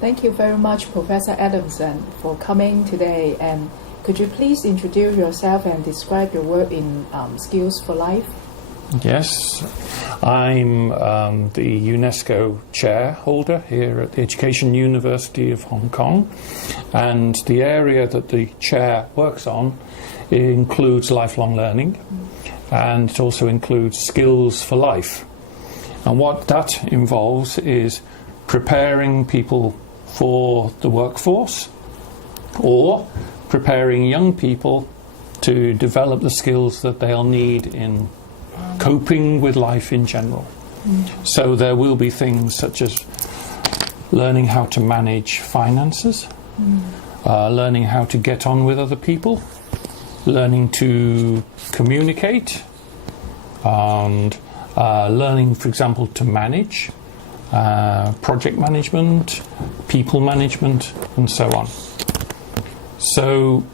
Thank you very much, Professor Adamson, for coming today. And could you please introduce yourself and describe your work in Skills for Life? Yes, I'm the UNESCO chair holder here at the Education University of Hong Kong, and the area that the chair works on includes lifelong learning, and it also includes skills for life. And what that involves is preparing people for the workforce, or preparing young people to develop the skills that they'll need in coping with life in general. So there will be things such as learning how to manage finances, learning how to get on with other people, learning to communicate, and learning, for example, to manage, project management, people management, and so on. So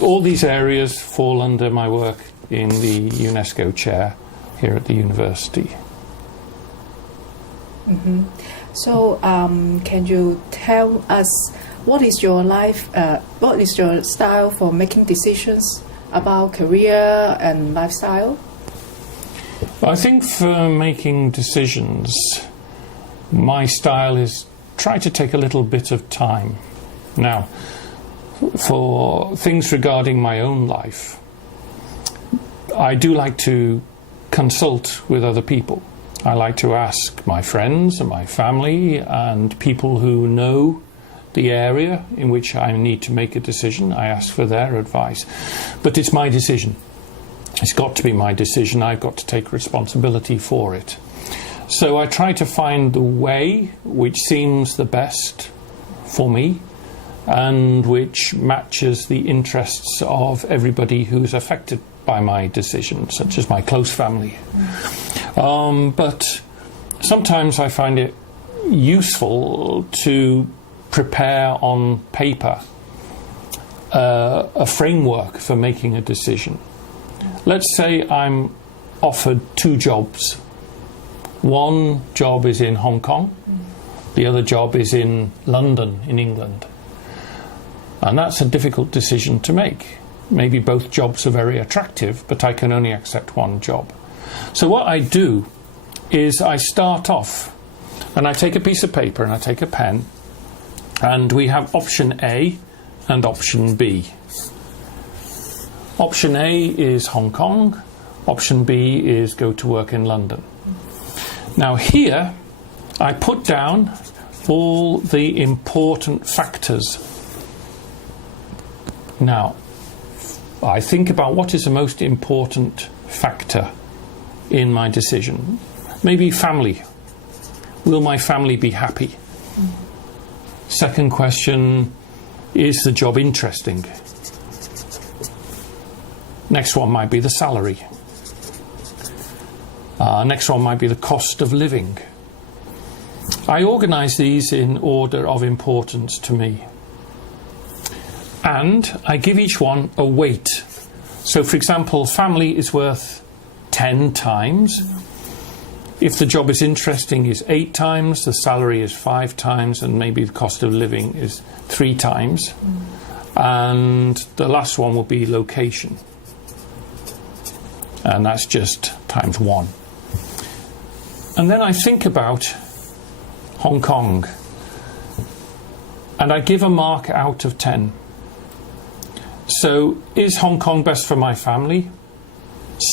all these areas fall under my work in the UNESCO chair here at the university. So can you tell us what is your style for making decisions about career and lifestyle? I think for making decisions, my style is try to take a little bit of time. Now, for things regarding my own life, I do like to consult with other people. I like to ask my friends and my family and people who know the area in which I need to make a decision. I ask for their advice. But it's my decision. It's got to be my decision. I've got to take responsibility for it. So I try to find the way which seems the best for me and which matches the interests of everybody who's affected by my decision, such as my close family. But sometimes I find it useful to prepare on paper a framework for making a decision. Let's say I'm offered two jobs. One job is in Hong Kong, the other job is in London, in England. And that's a difficult decision to make. Maybe both jobs are very attractive, but I can only accept one job. So what I do is I start off and I take a piece of paper and I take a pen, and we have option A and option B. Option A is Hong Kong, option B is go to work in London. Now here I put down all the important factors. Now I think about what is the most important factor in my decision. Maybe family. Will my family be happy? Second question, is the job interesting? Next one might be the salary. Next one might be the cost of living. I organise these in order of importance to me. And I give each one a weight. So, for example, family is worth 10 times. If the job is interesting, is 8 times, the salary is 5 times, and maybe the cost of living is 3 times. And the last one will be location. And that's just times 1. And then I think about Hong Kong. And I give a mark out of 10. So, is Hong Kong best for my family?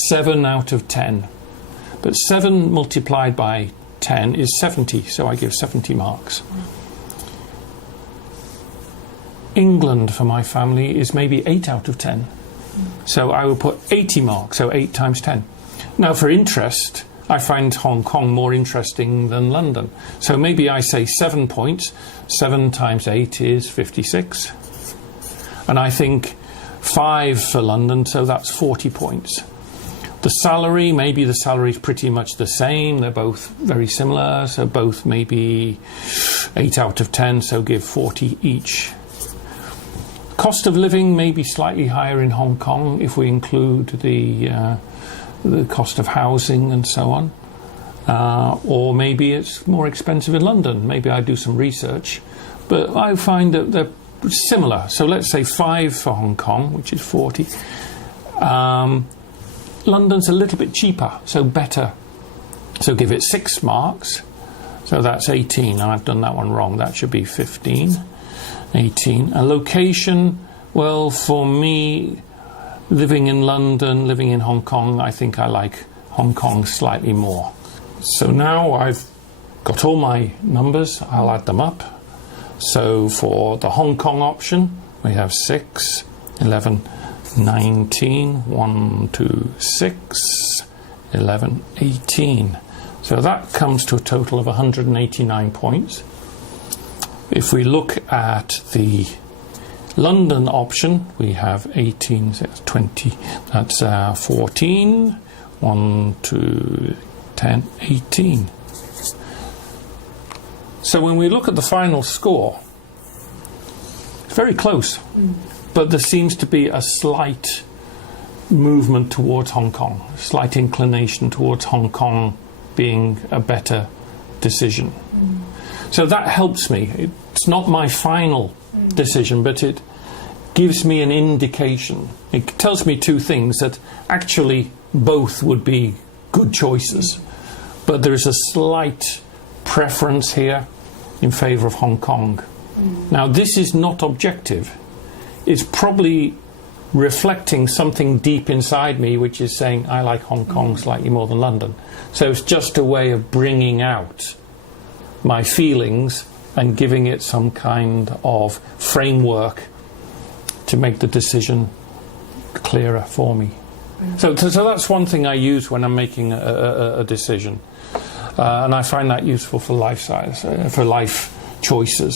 7 out of 10. But 7 multiplied by 10 is 70, so I give 70 marks. England for my family is maybe 8 out of 10. So I will put 80 marks, so 8 times 10. Now for interest, I find Hong Kong more interesting than London. So maybe I say 7 points. 7 times 8 is 56. And I think 5 for London, so that's 40 points. The salary, maybe the salary is pretty much the same. They're both very similar, so both maybe 8 out of 10, so give 40 each. Cost of living may be slightly higher in Hong Kong if we include the cost of housing and so on. Or maybe it's more expensive in London. Maybe I do some research. but I find that they're similar. So let's say 5 for Hong Kong, which is 40. London's a little bit cheaper, so better. So give it 6 marks. So that's 18. I've done that one wrong. That should be 15. 18. A location, well, for me, living in London, living in Hong Kong, I think I like Hong Kong slightly more. So now I've got all my numbers. I'll add them up. So for the Hong Kong option, we have 6, 11, 19, 1, 2, 6, 11, 18. So that comes to a total of 189 points. If we look at the London option, we have 18, so that's 20, that's 14, 1, 2, 10, 18. So when we look at the final score, it's very close, but there seems to be a slight movement towards Hong Kong, a slight inclination towards Hong Kong being a better decision. So that helps me. It's not my final decision, but it gives me an indication. It tells me 2 things, that actually both would be good choices, but there is a slight preference here in favour of Hong Kong. Now, this is not objective. It's probably reflecting something deep inside me which is saying I like Hong Kong slightly more than London. So it's just a way of bringing out my feelings and giving it some kind of framework to make the decision clearer for me. So that's one thing I use when I'm making a decision. And I find that useful for life choices.